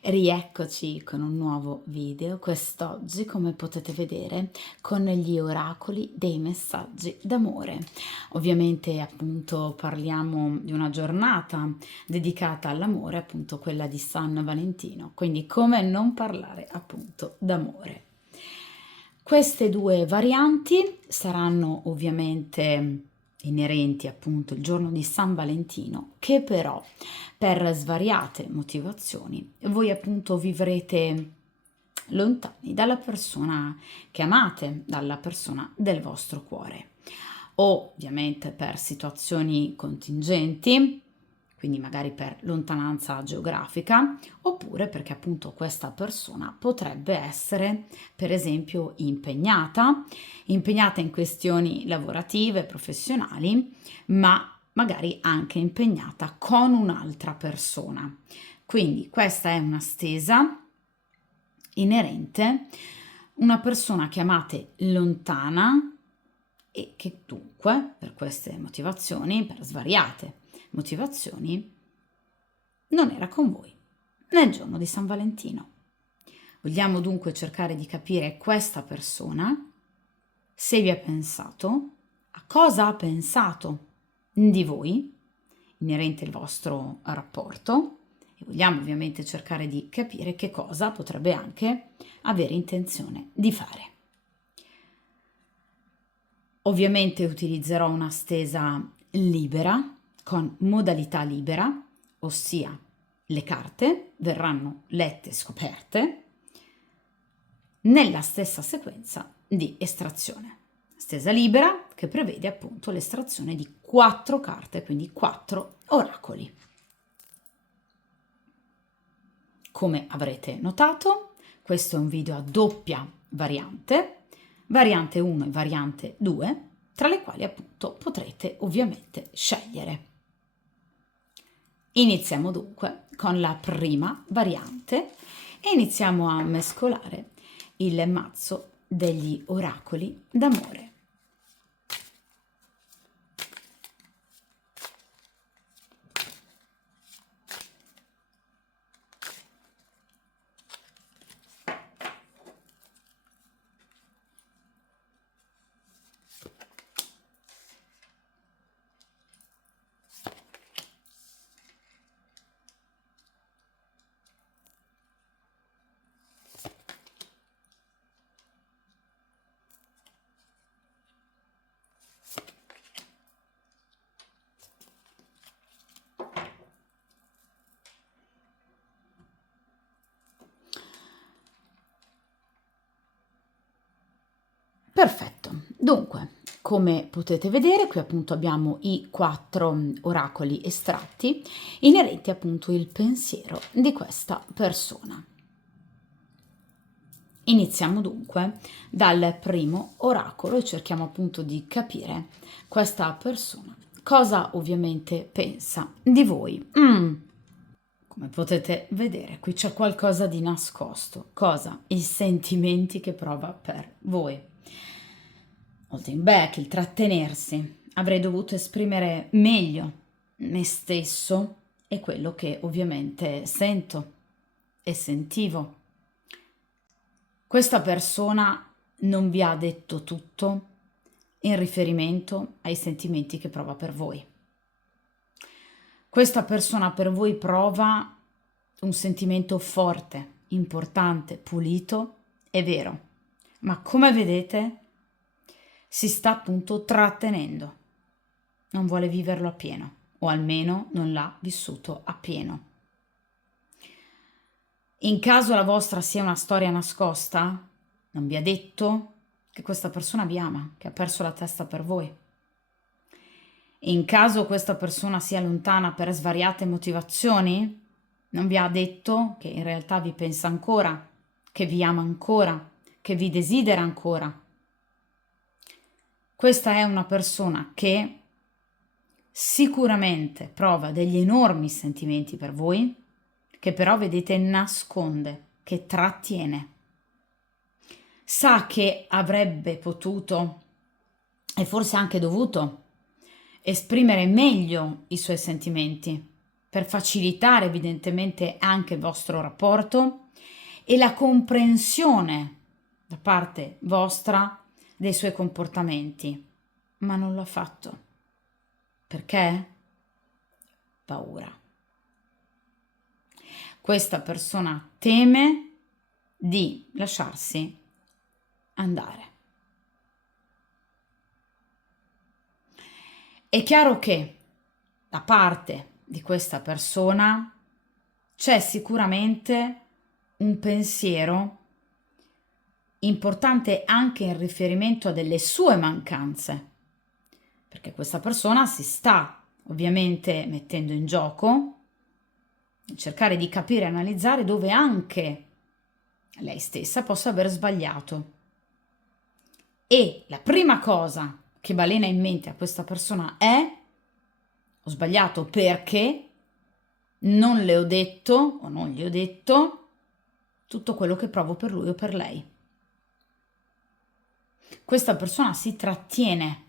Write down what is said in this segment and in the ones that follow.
Rieccoci con un nuovo video, quest'oggi come potete vedere con gli oracoli dei messaggi d'amore. Ovviamente appunto parliamo di una giornata dedicata all'amore, appunto quella di San Valentino, quindi come non parlare appunto d'amore. Queste due varianti saranno ovviamente inerenti appunto il giorno di San Valentino, che però per svariate motivazioni voi appunto vivrete lontani dalla persona che amate, dalla persona del vostro cuore, o ovviamente per situazioni contingenti, quindi magari per lontananza geografica, oppure perché appunto questa persona potrebbe essere per esempio impegnata in questioni lavorative, professionali, ma magari anche impegnata con un'altra persona. Quindi questa è una stesa inerente una persona che amate lontana e che dunque per queste motivazioni, per svariate motivazioni, non era con voi nel giorno di San Valentino. Vogliamo dunque cercare di capire questa persona, se vi ha pensato, a cosa ha pensato di voi, inerente al vostro rapporto, e vogliamo ovviamente cercare di capire che cosa potrebbe anche avere intenzione di fare. Ovviamente utilizzerò una stesa libera, con modalità libera, ossia le carte verranno lette e scoperte nella stessa sequenza di estrazione. Stesa libera che prevede appunto l'estrazione di 4 carte, quindi 4 oracoli. Come avrete notato, questo è un video a doppia variante, variante 1 e variante 2, tra le quali appunto potrete ovviamente scegliere. Iniziamo dunque con la prima variante e iniziamo a mescolare il mazzo degli oracoli d'amore. Perfetto, dunque, come potete vedere, qui appunto abbiamo i 4 oracoli estratti inerenti appunto il pensiero di questa persona. Iniziamo dunque dal primo oracolo e cerchiamo appunto di capire questa persona cosa ovviamente pensa di voi. Come potete vedere, qui c'è qualcosa di nascosto. Cosa? I sentimenti che prova per voi. Holding back, il trattenersi. Avrei dovuto esprimere meglio me stesso e quello che ovviamente sento e sentivo. Questa persona non vi ha detto tutto in riferimento ai sentimenti che prova per voi. Questa persona per voi prova un sentimento forte, importante, pulito e vero, ma come vedete si sta appunto trattenendo, non vuole viverlo appieno, o almeno non l'ha vissuto appieno. In caso la vostra sia una storia nascosta, non vi ha detto che questa persona vi ama, che ha perso la testa per voi. In caso questa persona sia lontana per svariate motivazioni, non vi ha detto che in realtà vi pensa ancora, che vi ama ancora, che vi desidera ancora. Questa è una persona che sicuramente prova degli enormi sentimenti per voi, che però vedete nasconde, che trattiene. Sa che avrebbe potuto e forse anche dovuto esprimere meglio i suoi sentimenti, per facilitare evidentemente anche il vostro rapporto e la comprensione da parte vostra dei suoi comportamenti, ma non l'ha fatto. Perché? Paura. Questa persona teme di lasciarsi andare. È chiaro che da parte di questa persona c'è sicuramente un pensiero importante anche in riferimento a delle sue mancanze, perché questa persona si sta ovviamente mettendo in gioco, cercare di capire e analizzare dove anche lei stessa possa aver sbagliato. E la prima cosa che balena in mente a questa persona è: ho sbagliato perché non le ho detto o non gli ho detto tutto quello che provo per lui o per lei. Questa persona si trattiene,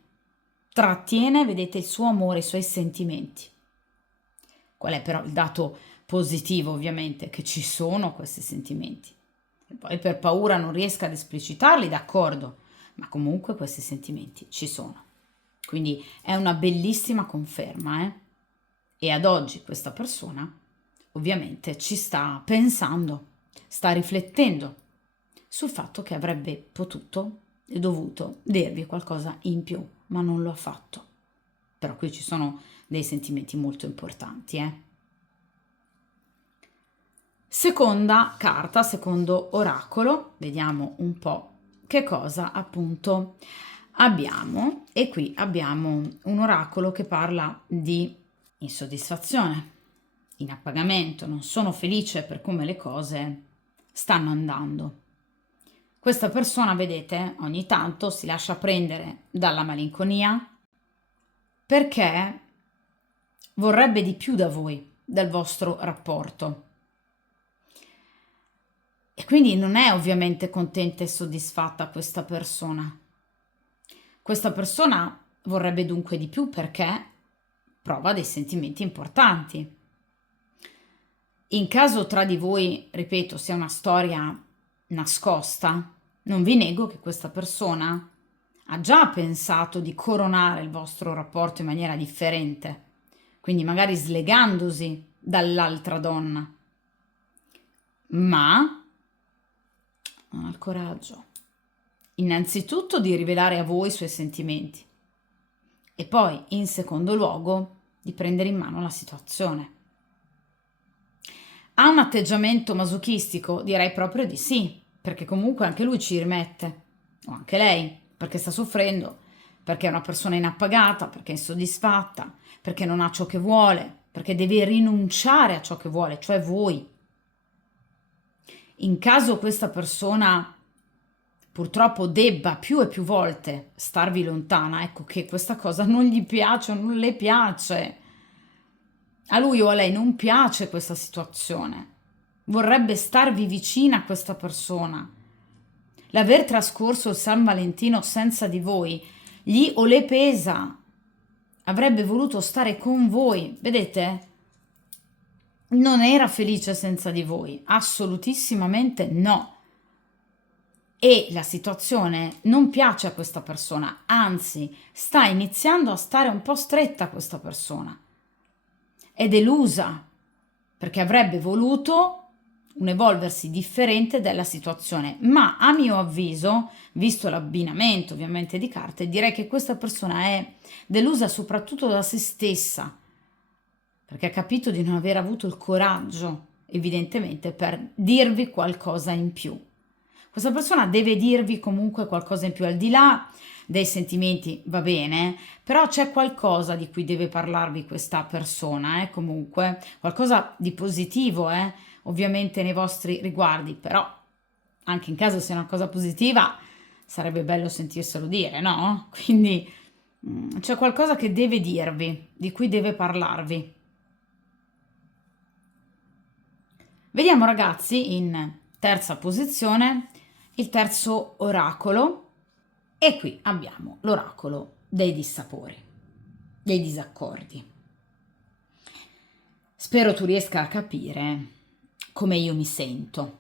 vedete, il suo amore, i suoi sentimenti. Qual è però il dato positivo, ovviamente? Che ci sono questi sentimenti. E poi per paura non riesca ad esplicitarli, d'accordo, ma comunque questi sentimenti ci sono. Quindi è una bellissima conferma, E ad oggi questa persona ovviamente ci sta pensando, sta riflettendo sul fatto che avrebbe potuto e dovuto dirvi qualcosa in più, ma non lo ha fatto. Però qui ci sono dei sentimenti molto importanti, Seconda carta, secondo oracolo, vediamo un po' che cosa appunto abbiamo. E qui abbiamo un oracolo che parla di insoddisfazione, inappagamento, non sono felice per come le cose stanno andando. Questa persona, vedete, ogni tanto si lascia prendere dalla malinconia perché vorrebbe di più da voi, dal vostro rapporto. E quindi non è ovviamente contenta e soddisfatta questa persona. Questa persona vorrebbe dunque di più perché prova dei sentimenti importanti. In caso tra di voi, ripeto, sia una storia nascosta, non vi nego che questa persona ha già pensato di coronare il vostro rapporto in maniera differente, quindi magari slegandosi dall'altra donna, ma non ha il coraggio, innanzitutto di rivelare a voi i suoi sentimenti e poi, in secondo luogo, di prendere in mano la situazione. Ha un atteggiamento masochistico? Direi proprio di sì, perché comunque anche lui ci rimette, o anche lei, perché sta soffrendo, perché è una persona inappagata, perché è insoddisfatta, perché non ha ciò che vuole, perché deve rinunciare a ciò che vuole, cioè voi. In caso questa persona purtroppo debba più e più volte starvi lontana, ecco che questa cosa non gli piace o non le piace. A lui o a lei non piace questa situazione. Vorrebbe starvi vicina a questa persona. L'aver trascorso il San Valentino senza di voi gli o le pesa. Avrebbe voluto stare con voi, vedete? Non era felice senza di voi, assolutissimamente no. E la situazione non piace a questa persona, anzi, sta iniziando a stare un po' stretta questa persona. È delusa perché avrebbe voluto un evolversi differente della situazione, ma a mio avviso, visto l'abbinamento ovviamente di carte, direi che questa persona è delusa soprattutto da se stessa, perché ha capito di non aver avuto il coraggio, evidentemente, per dirvi qualcosa in più. Questa persona deve dirvi comunque qualcosa in più, al di là dei sentimenti, va bene, però c'è qualcosa di cui deve parlarvi questa persona, comunque, qualcosa di positivo, ovviamente nei vostri riguardi, però anche in caso sia una cosa positiva, sarebbe bello sentirselo dire, no? Quindi c'è qualcosa che deve dirvi, di cui deve parlarvi. Vediamo ragazzi in terza posizione il terzo oracolo e qui abbiamo l'oracolo dei dissapori, dei disaccordi. Spero tu riesca a capire come io mi sento.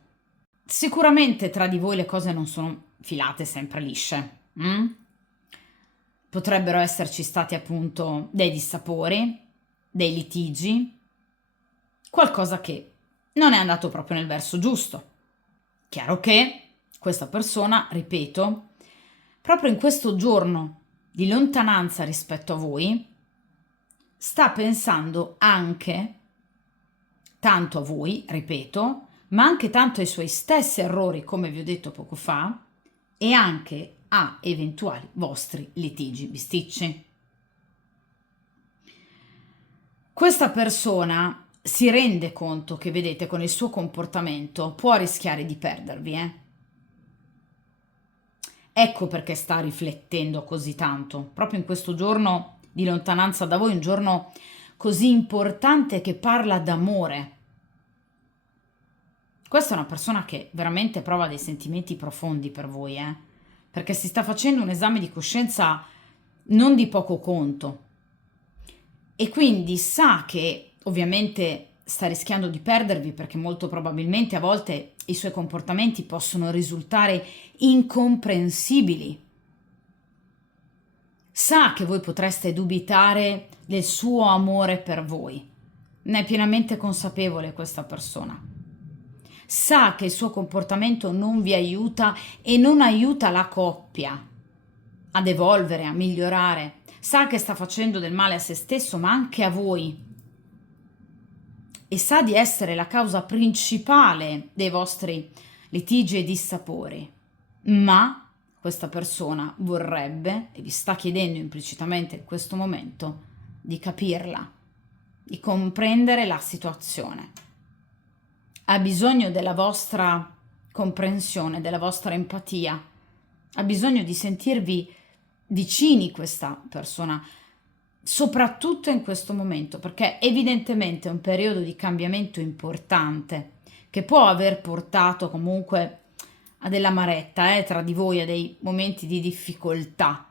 Sicuramente tra di voi le cose non sono filate sempre lisce. Potrebbero esserci stati appunto dei dissapori, dei litigi, qualcosa che non è andato proprio nel verso giusto. Chiaro che questa persona, ripeto, proprio in questo giorno di lontananza rispetto a voi, sta pensando anche tanto a voi, ripeto, ma anche tanto ai suoi stessi errori, come vi ho detto poco fa, e anche a eventuali vostri litigi, bisticci. Questa persona si rende conto che, vedete, con il suo comportamento può rischiare di perdervi, Ecco perché sta riflettendo così tanto, proprio in questo giorno di lontananza da voi, un giorno così importante che parla d'amore. Questa è una persona che veramente prova dei sentimenti profondi per voi, perché si sta facendo un esame di coscienza non di poco conto e quindi sa che ovviamente sta rischiando di perdervi perché molto probabilmente a volte i suoi comportamenti possono risultare incomprensibili. Sa che voi potreste dubitare del suo amore per voi, ne è pienamente consapevole questa persona. Sa che il suo comportamento non vi aiuta e non aiuta la coppia ad evolvere, a migliorare. Sa che sta facendo del male a se stesso, ma anche a voi. E sa di essere la causa principale dei vostri litigi e dissapori. Ma questa persona vorrebbe, e vi sta chiedendo implicitamente in questo momento, di capirla, di comprendere la situazione. Ha bisogno della vostra comprensione, della vostra empatia, ha bisogno di sentirvi vicini questa persona, soprattutto in questo momento, perché evidentemente è un periodo di cambiamento importante che può aver portato comunque a dell'amaretta, tra di voi, a dei momenti di difficoltà.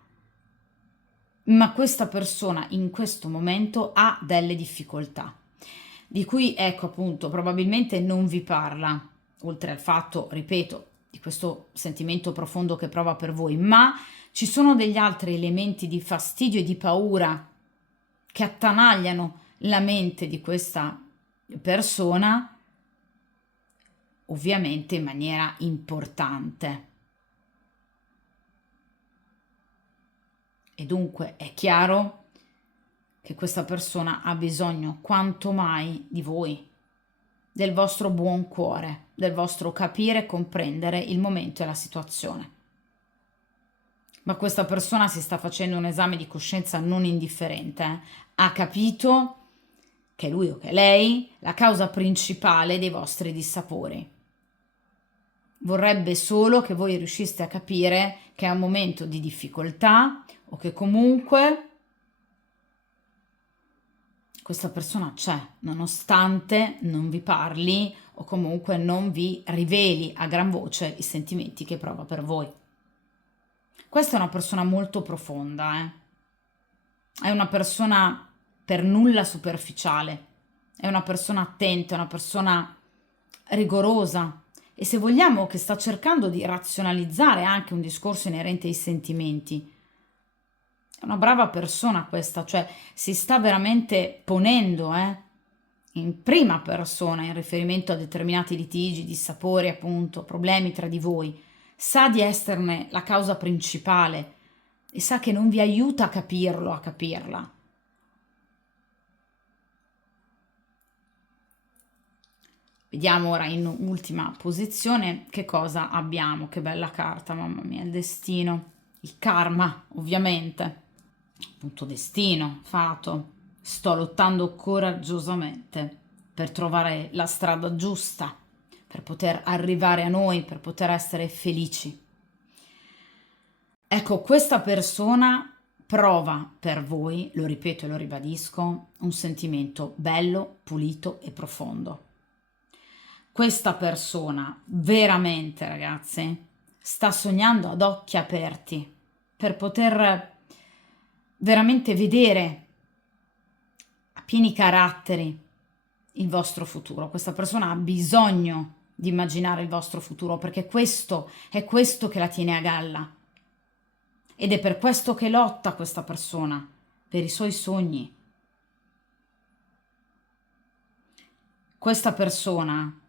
Ma questa persona in questo momento ha delle difficoltà di cui, ecco appunto, probabilmente non vi parla, oltre al fatto, ripeto, di questo sentimento profondo che prova per voi, ma ci sono degli altri elementi di fastidio e di paura che attanagliano la mente di questa persona, ovviamente in maniera importante. E dunque è chiaro che questa persona ha bisogno quanto mai di voi, del vostro buon cuore, del vostro capire e comprendere il momento e la situazione. Ma questa persona si sta facendo un esame di coscienza non indifferente, Ha capito che lui o che lei la causa principale dei vostri dissapori. Vorrebbe solo che voi riusciste a capire che è un momento di difficoltà o che comunque questa persona c'è, nonostante non vi parli o comunque non vi riveli a gran voce i sentimenti che prova per voi. Questa è una persona molto profonda, È una persona per nulla superficiale, è una persona attenta, è una persona rigorosa e, se vogliamo, che sta cercando di razionalizzare anche un discorso inerente ai sentimenti. È una brava persona questa, cioè si sta veramente ponendo in prima persona in riferimento a determinati litigi, dissapori, appunto, problemi tra di voi. Sa di esserne la causa principale e sa che non vi aiuta a capirlo, a capirla. Vediamo ora in ultima posizione che cosa abbiamo. Che bella carta, mamma mia, il destino, il karma, ovviamente. Appunto destino, fato. Sto lottando coraggiosamente per trovare la strada giusta, per poter arrivare a noi, per poter essere felici. Ecco, questa persona prova per voi, lo ripeto e lo ribadisco, un sentimento bello, pulito e profondo. Questa persona veramente, ragazzi, sta sognando ad occhi aperti per poter veramente vedere a pieni caratteri il vostro futuro, questa persona ha bisogno di immaginare il vostro futuro perché questo è questo che la tiene a galla ed è per questo che lotta questa persona, per i suoi sogni. Questa persona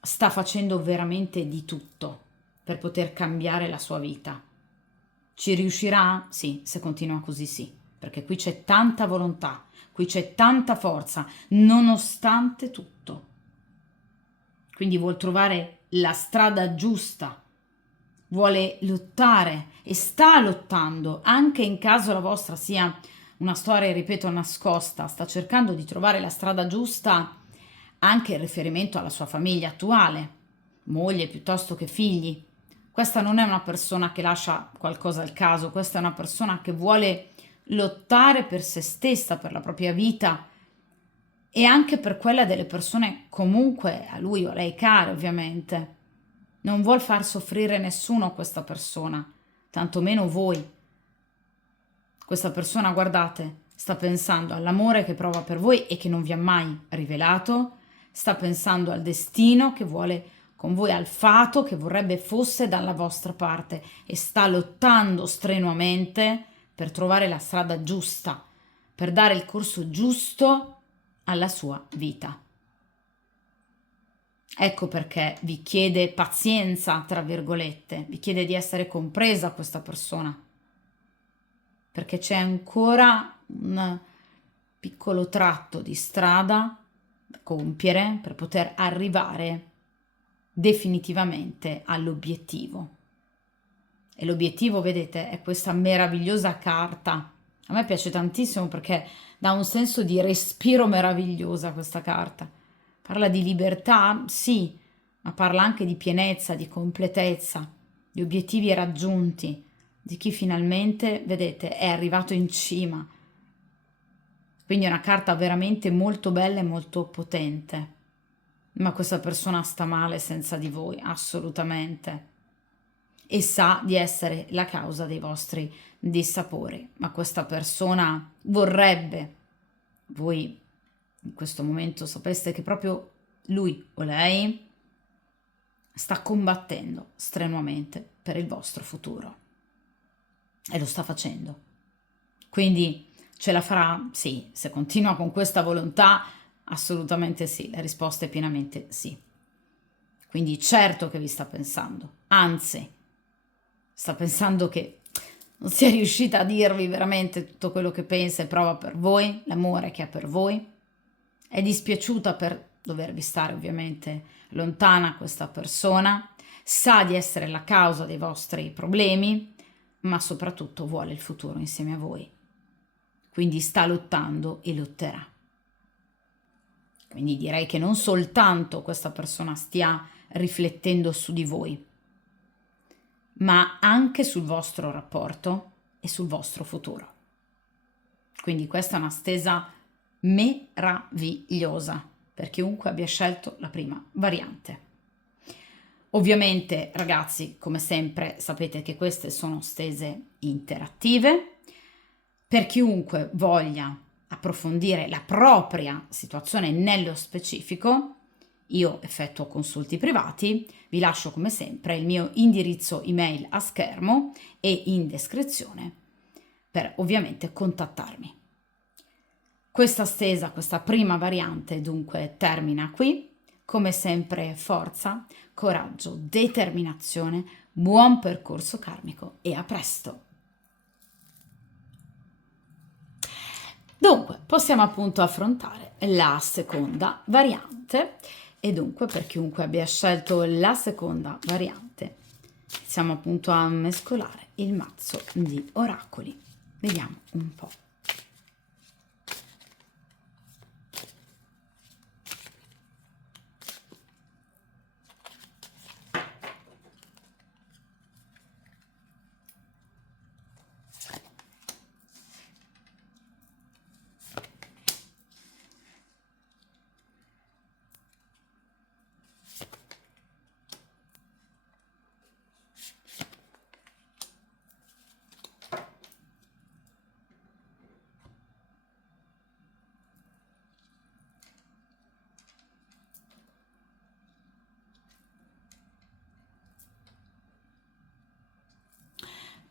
sta facendo veramente di tutto per poter cambiare la sua vita. Ci riuscirà? Sì, se continua così sì, perché qui c'è tanta volontà, qui c'è tanta forza, nonostante tutto. Quindi vuol trovare la strada giusta, vuole lottare e sta lottando, anche in caso la vostra sia una storia, ripeto, nascosta, sta cercando di trovare la strada giusta anche in riferimento alla sua famiglia attuale, moglie piuttosto che figli. Questa non è una persona che lascia qualcosa al caso, questa è una persona che vuole lottare per se stessa, per la propria vita e anche per quella delle persone comunque a lui o a lei care, ovviamente. Non vuol far soffrire nessuno questa persona, tantomeno voi. Questa persona, guardate, sta pensando all'amore che prova per voi e che non vi ha mai rivelato, sta pensando al destino che vuole con voi, al fato che vorrebbe fosse dalla vostra parte e sta lottando strenuamente per trovare la strada giusta, per dare il corso giusto alla sua vita. Ecco perché vi chiede pazienza, tra virgolette, vi chiede di essere compresa questa persona, perché c'è ancora un piccolo tratto di strada da compiere per poter arrivare definitivamente all'obiettivo. E l'obiettivo, vedete, è questa meravigliosa carta. A me piace tantissimo perché dà un senso di respiro meravigliosa questa carta. Parla di libertà, sì, ma parla anche di pienezza, di completezza, di obiettivi raggiunti, di chi finalmente, vedete, è arrivato in cima. Quindi è una carta veramente molto bella e molto potente. Ma questa persona sta male senza di voi, assolutamente. E sa di essere la causa dei vostri dissapori, ma questa persona vorrebbe, voi in questo momento sapeste che proprio lui o lei sta combattendo strenuamente per il vostro futuro e lo sta facendo. Quindi ce la farà? Sì, se continua con questa volontà, assolutamente sì, la risposta è pienamente sì. Quindi certo che vi sta pensando, anzi, sta pensando che non sia riuscita a dirvi veramente tutto quello che pensa e prova per voi, l'amore che ha per voi. È dispiaciuta per dovervi stare ovviamente lontana questa persona, sa di essere la causa dei vostri problemi, ma soprattutto vuole il futuro insieme a voi. Quindi sta lottando e lotterà. Quindi direi che non soltanto questa persona stia riflettendo su di voi, ma anche sul vostro rapporto e sul vostro futuro. Quindi questa è una stesa meravigliosa per chiunque abbia scelto la prima variante. Ovviamente, ragazzi, come sempre, sapete che queste sono stese interattive. Per chiunque voglia approfondire la propria situazione nello specifico, io effettuo consulti privati, vi lascio come sempre il mio indirizzo email a schermo e in descrizione per ovviamente contattarmi. Questa stesa, questa prima variante dunque termina qui. Come sempre forza, coraggio, determinazione, buon percorso karmico e a presto! Dunque, possiamo appunto affrontare la seconda variante e dunque per chiunque abbia scelto la seconda variante iniziamo appunto a mescolare il mazzo di oracoli. Vediamo un po'.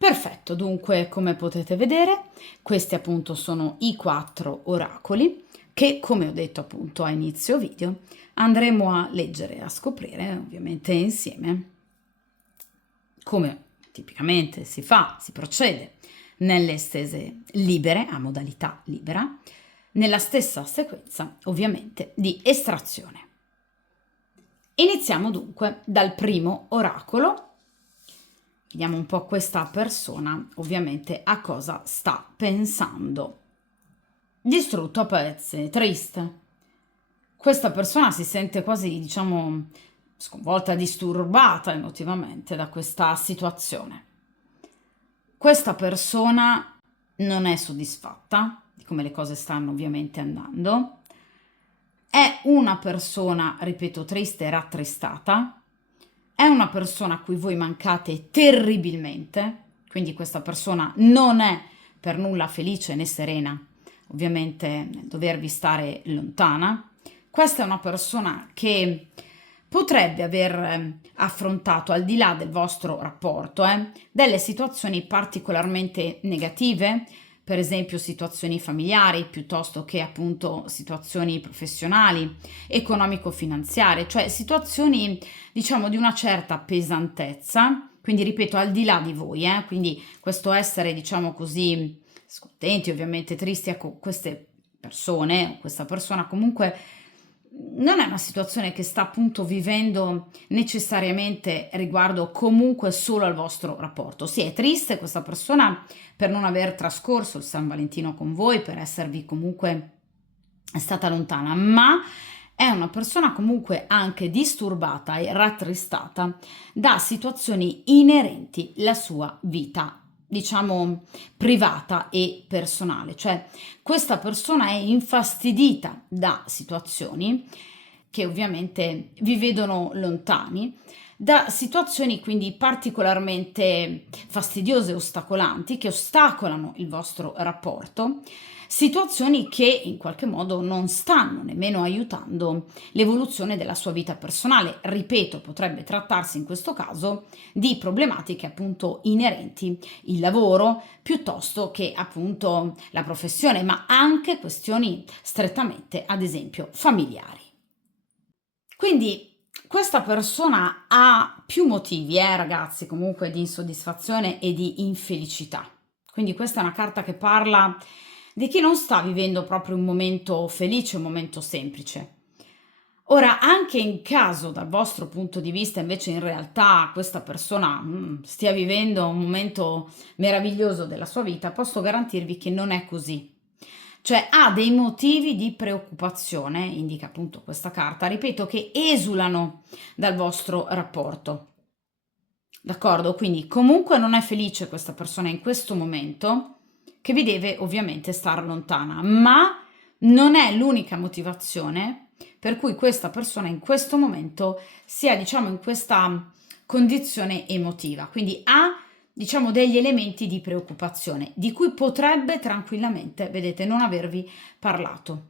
Perfetto, dunque come potete vedere, questi appunto sono i 4 oracoli che, come ho detto appunto a inizio video, andremo a leggere e a scoprire ovviamente insieme come tipicamente si fa, si procede nelle stese libere, a modalità libera, nella stessa sequenza ovviamente di estrazione. Iniziamo dunque dal primo oracolo. Vediamo un po' questa persona, ovviamente, a cosa sta pensando. Distrutto a pezzi, triste. Questa persona si sente quasi, diciamo, sconvolta, disturbata emotivamente da questa situazione. Questa persona non è soddisfatta di come le cose stanno ovviamente andando. È una persona, ripeto, triste e rattristata. È una persona a cui voi mancate terribilmente, quindi questa persona non è per nulla felice né serena, ovviamente nel dovervi stare lontana. Questa è una persona che potrebbe aver affrontato, al di là del vostro rapporto, delle situazioni particolarmente negative, per esempio situazioni familiari, piuttosto che appunto situazioni professionali, economico-finanziarie, cioè situazioni diciamo di una certa pesantezza, quindi ripeto al di là di voi, quindi questo essere diciamo così scontenti, ovviamente tristi, ecco, queste persone, questa persona comunque non è una situazione che sta appunto vivendo necessariamente riguardo comunque solo al vostro rapporto. Sì, è triste questa persona per non aver trascorso il San Valentino con voi, per esservi comunque stata lontana, ma è una persona comunque anche disturbata e rattristata da situazioni inerenti alla sua vita, diciamo privata e personale, cioè questa persona è infastidita da situazioni che ovviamente vi vedono lontani, da situazioni quindi particolarmente fastidiose e ostacolanti che ostacolano il vostro rapporto, situazioni che in qualche modo non stanno nemmeno aiutando l'evoluzione della sua vita personale. Ripeto, potrebbe trattarsi in questo caso di problematiche appunto inerenti il lavoro piuttosto che appunto la professione, ma anche questioni strettamente, ad esempio, familiari. Quindi questa persona ha più motivi, ragazzi, comunque di insoddisfazione e di infelicità. Quindi questa è una carta che parla di chi non sta vivendo proprio un momento felice, un momento semplice. Ora, anche in caso dal vostro punto di vista invece in realtà questa persona stia vivendo un momento meraviglioso della sua vita, posso garantirvi che non è così. Cioè ha dei motivi di preoccupazione, indica appunto questa carta, ripeto, che esulano dal vostro rapporto. D'accordo? Quindi comunque non è felice questa persona in questo momento, che vi deve ovviamente stare lontana, ma non è l'unica motivazione per cui questa persona in questo momento sia, diciamo, in questa condizione emotiva. Quindi ha, diciamo, degli elementi di preoccupazione di cui potrebbe tranquillamente, vedete, non avervi parlato.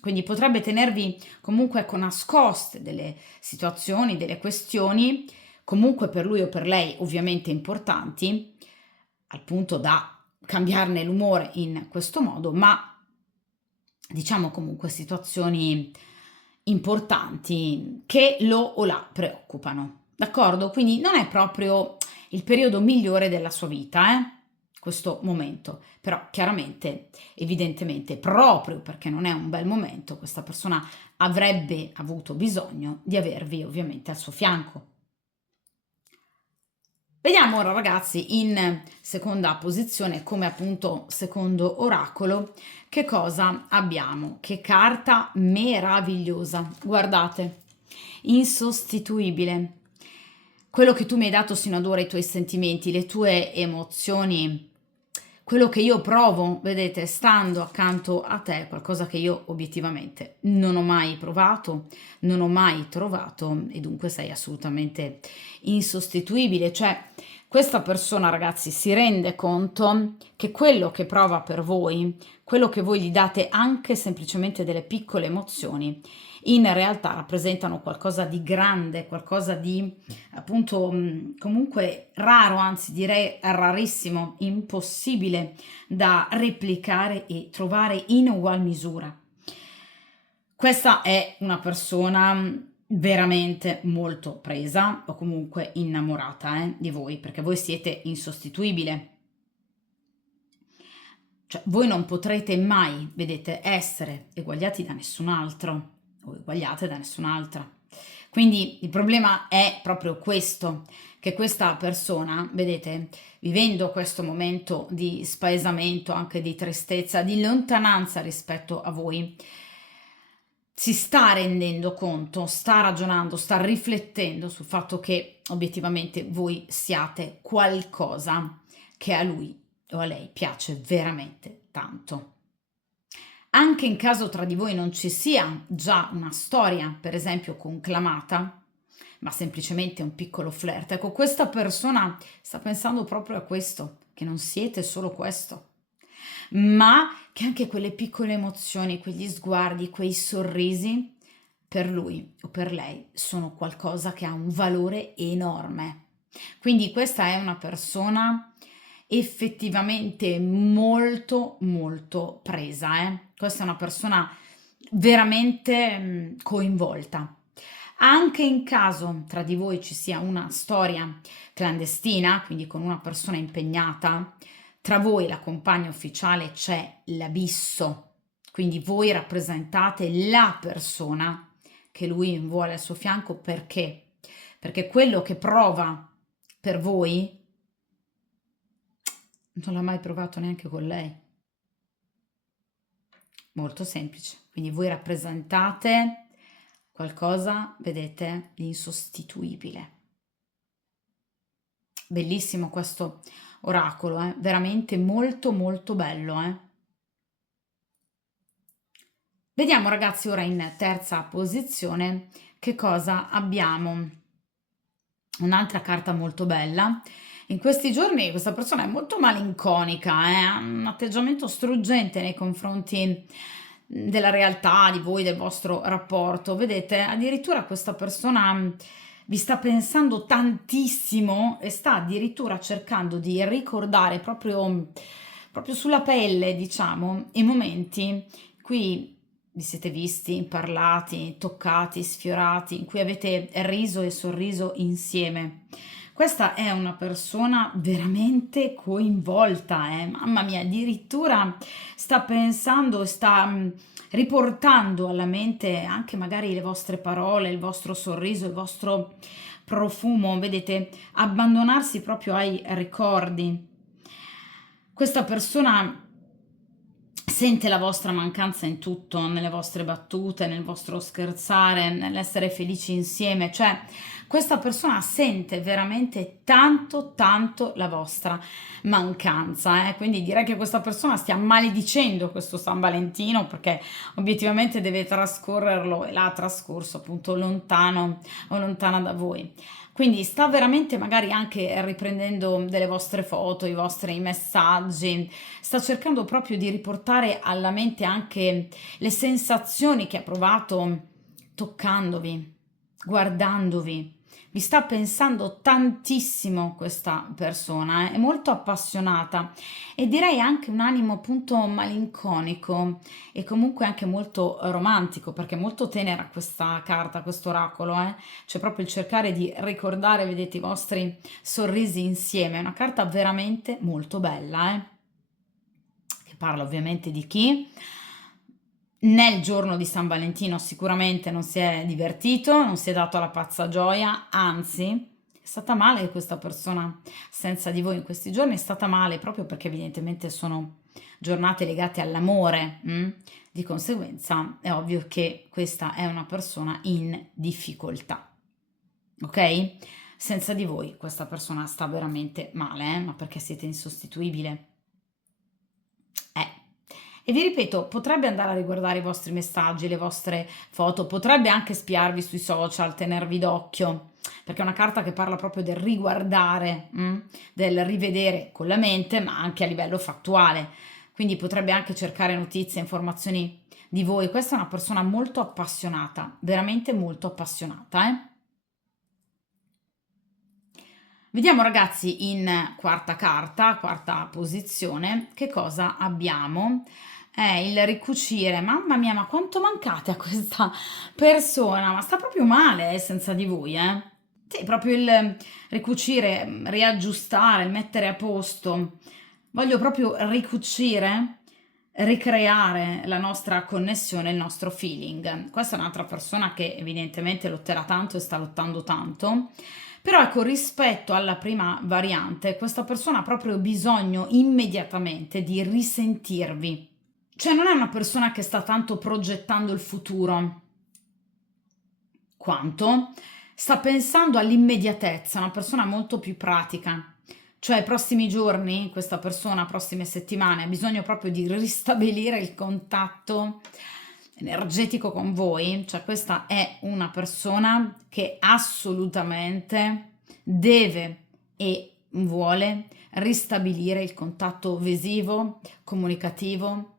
Quindi potrebbe tenervi comunque ecco, nascoste delle situazioni, delle questioni, comunque per lui o per lei ovviamente importanti, al punto da cambiarne l'umore in questo modo, ma diciamo comunque situazioni importanti che lo o la preoccupano, d'accordo? Quindi non è proprio il periodo migliore della sua vita, questo momento, però chiaramente, evidentemente, proprio perché non è un bel momento, questa persona avrebbe avuto bisogno di avervi ovviamente al suo fianco. Vediamo ora ragazzi in seconda posizione come appunto secondo oracolo che cosa abbiamo, che carta meravigliosa, guardate, insostituibile, quello che tu mi hai dato sino ad ora, i tuoi sentimenti, le tue emozioni, quello che io provo, vedete, stando accanto a te, qualcosa che io obiettivamente non ho mai provato, non ho mai trovato e dunque sei assolutamente insostituibile, cioè Questa persona, ragazzi, si rende conto che quello che prova per voi, quello che voi gli date anche semplicemente delle piccole emozioni, in realtà rappresentano qualcosa di grande, qualcosa di appunto comunque raro, anzi direi rarissimo, impossibile da replicare e trovare in ugual misura. Questa è una persona veramente molto presa o comunque innamorata di voi, perché voi siete insostituibile. Cioè, voi non potrete mai, vedete, essere eguagliati da nessun altro o eguagliate da nessun'altra. Quindi il problema è proprio questo, che questa persona, vedete, vivendo questo momento di spaesamento, anche di tristezza, di lontananza rispetto a voi, si sta rendendo conto, sta ragionando, sta riflettendo sul fatto che obiettivamente voi siate qualcosa che a lui o a lei piace veramente tanto. Anche in caso tra di voi non ci sia già una storia, per esempio conclamata, ma semplicemente un piccolo flirt, ecco, questa persona sta pensando proprio a questo, che non siete solo questo, ma che anche quelle piccole emozioni, quegli sguardi, quei sorrisi, per lui o per lei sono qualcosa che ha un valore enorme. Quindi questa è una persona effettivamente molto molto presa, eh? Questa è una persona veramente coinvolta. Anche in caso tra di voi ci sia una storia clandestina, quindi con una persona impegnata, tra voi e la compagna ufficiale c'è l'abisso, quindi voi rappresentate la persona che lui vuole al suo fianco perché? Perché quello che prova per voi non l'ha mai provato neanche con lei. Molto semplice. Quindi voi rappresentate qualcosa, vedete, di insostituibile. Bellissimo questo oracolo, veramente molto molto bello, eh. Vediamo ragazzi ora in terza posizione che cosa abbiamo. Un'altra carta molto bella. In questi giorni questa persona è molto malinconica, ha un atteggiamento struggente nei confronti della realtà, di voi, del vostro rapporto. Vedete, addirittura questa persona vi sta pensando tantissimo e sta addirittura cercando di ricordare proprio sulla pelle, diciamo, i momenti in cui vi siete visti, parlati, toccati, sfiorati, in cui avete riso e sorriso insieme. Questa è una persona veramente coinvolta, mamma mia, addirittura sta pensando, sta riportando alla mente anche magari le vostre parole, il vostro sorriso, il vostro profumo, vedete, abbandonarsi proprio ai ricordi. Questa persona sente la vostra mancanza in tutto, nelle vostre battute, nel vostro scherzare, nell'essere felici insieme, cioè questa persona sente veramente tanto tanto la vostra mancanza, quindi direi che questa persona stia maledicendo questo San Valentino perché obiettivamente deve trascorrerlo e l'ha trascorso appunto lontano o lontana da voi. Quindi sta veramente magari anche riprendendo delle vostre foto, i vostri messaggi, sta cercando proprio di riportare alla mente anche le sensazioni che ha provato toccandovi, guardandovi. Vi sta pensando tantissimo questa persona, è molto appassionata e direi anche un animo appunto malinconico e comunque anche molto romantico perché è molto tenera questa carta, questo oracolo, c'è proprio il cercare di ricordare, vedete, i vostri sorrisi insieme, è una carta veramente molto bella, che parla ovviamente di chi nel giorno di San Valentino sicuramente non si è divertito, non si è dato la pazza gioia, anzi è stata male questa persona senza di voi in questi giorni, è stata male proprio perché evidentemente sono giornate legate all'amore, di conseguenza è ovvio che questa è una persona in difficoltà, ok? Senza di voi questa persona sta veramente male, ma perché siete insostituibile. E vi ripeto, potrebbe andare a riguardare i vostri messaggi, le vostre foto, potrebbe anche spiarvi sui social, tenervi d'occhio, perché è una carta che parla proprio del riguardare, del rivedere con la mente, ma anche a livello fattuale. Quindi potrebbe anche cercare notizie, informazioni di voi. Questa è una persona molto appassionata, veramente molto appassionata, eh? Vediamo ragazzi in quarta carta, quarta posizione, che cosa abbiamo? Il ricucire, mamma mia, ma quanto mancate a questa persona, ma sta proprio male senza di voi, eh? Sì, proprio il ricucire, riaggiustare, il mettere a posto. Voglio proprio ricucire, ricreare la nostra connessione, il nostro feeling. Questa è un'altra persona che evidentemente lotterà tanto e sta lottando tanto. Però ecco, rispetto alla prima variante, questa persona ha proprio bisogno immediatamente di risentirvi. Cioè non è una persona che sta tanto progettando il futuro, quanto sta pensando all'immediatezza, una persona molto più pratica. Cioè, prossimi giorni, questa persona, prossime settimane, ha bisogno proprio di ristabilire il contatto energetico con voi. Cioè, questa è una persona che assolutamente deve e vuole ristabilire il contatto visivo, comunicativo,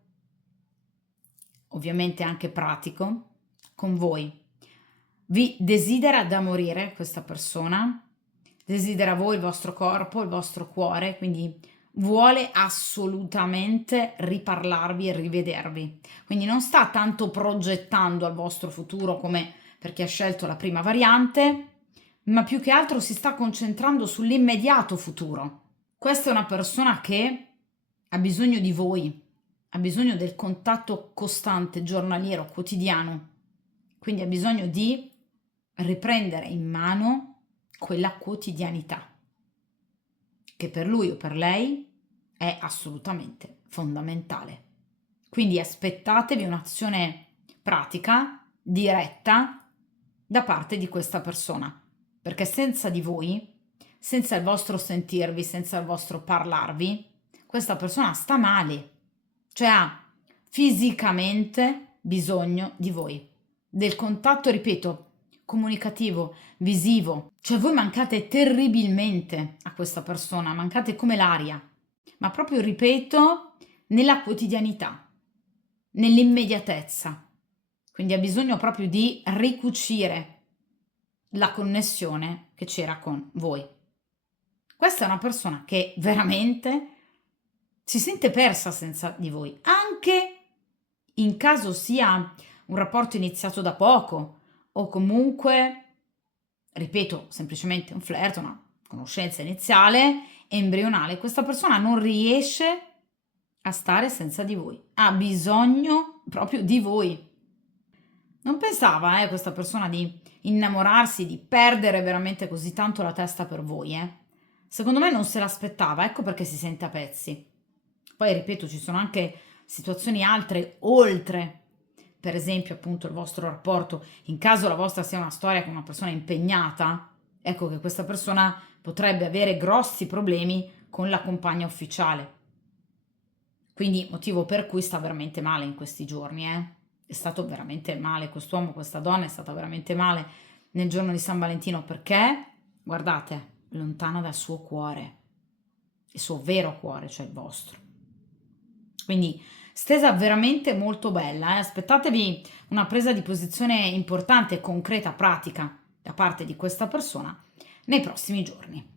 ovviamente anche pratico, con voi. Vi desidera da morire questa persona, desidera voi il vostro corpo, il vostro cuore, quindi vuole assolutamente riparlarvi e rivedervi. Quindi non sta tanto progettando al vostro futuro come per chi ha scelto la prima variante, ma più che altro si sta concentrando sull'immediato futuro. Questa è una persona che ha bisogno di voi, ha bisogno del contatto costante, giornaliero, quotidiano. Quindi ha bisogno di riprendere in mano quella quotidianità che per lui o per lei è assolutamente fondamentale. Quindi aspettatevi un'azione pratica, diretta, da parte di questa persona, perché senza di voi, senza il vostro sentirvi, senza il vostro parlarvi, questa persona sta male, cioè ha fisicamente bisogno di voi, del contatto, ripeto, comunicativo, visivo. Cioè voi mancate terribilmente a questa persona, mancate come l'aria, ma proprio, ripeto, nella quotidianità, nell'immediatezza. Quindi ha bisogno proprio di ricucire la connessione che c'era con voi. Questa è una persona che veramente si sente persa senza di voi, anche in caso sia un rapporto iniziato da poco o comunque, ripeto, semplicemente un flirt, una conoscenza iniziale, embrionale. Questa persona non riesce a stare senza di voi, ha bisogno proprio di voi. Non pensava, questa persona di innamorarsi, di perdere veramente così tanto la testa per voi, eh. Secondo me non se l'aspettava, ecco perché si sente a pezzi. Poi, ripeto, ci sono anche situazioni altre, oltre, per esempio, appunto, il vostro rapporto. In caso la vostra sia una storia con una persona impegnata, ecco che questa persona potrebbe avere grossi problemi con la compagna ufficiale. Quindi motivo per cui sta veramente male in questi giorni, eh. È stato veramente male quest'uomo, questa donna è stata veramente male nel giorno di San Valentino perché, guardate, lontana dal suo cuore, il suo vero cuore, cioè il vostro. Quindi stesa veramente molto bella, eh. Aspettatevi una presa di posizione importante, concreta, pratica da parte di questa persona nei prossimi giorni.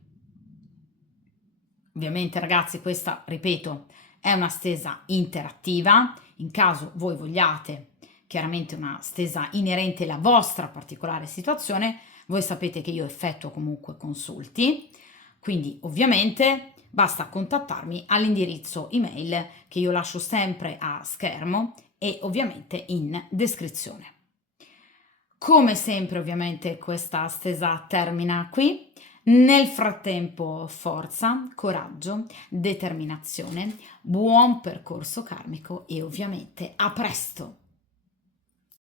Ovviamente ragazzi questa, ripeto, è una stesa interattiva, in caso voi vogliate chiaramente una stesa inerente alla vostra particolare situazione, voi sapete che io effettuo comunque consulti, quindi ovviamente basta contattarmi all'indirizzo email che io lascio sempre a schermo e ovviamente in descrizione. Come sempre ovviamente questa stesa termina qui. Nel frattempo forza, coraggio, determinazione, buon percorso karmico e ovviamente a presto!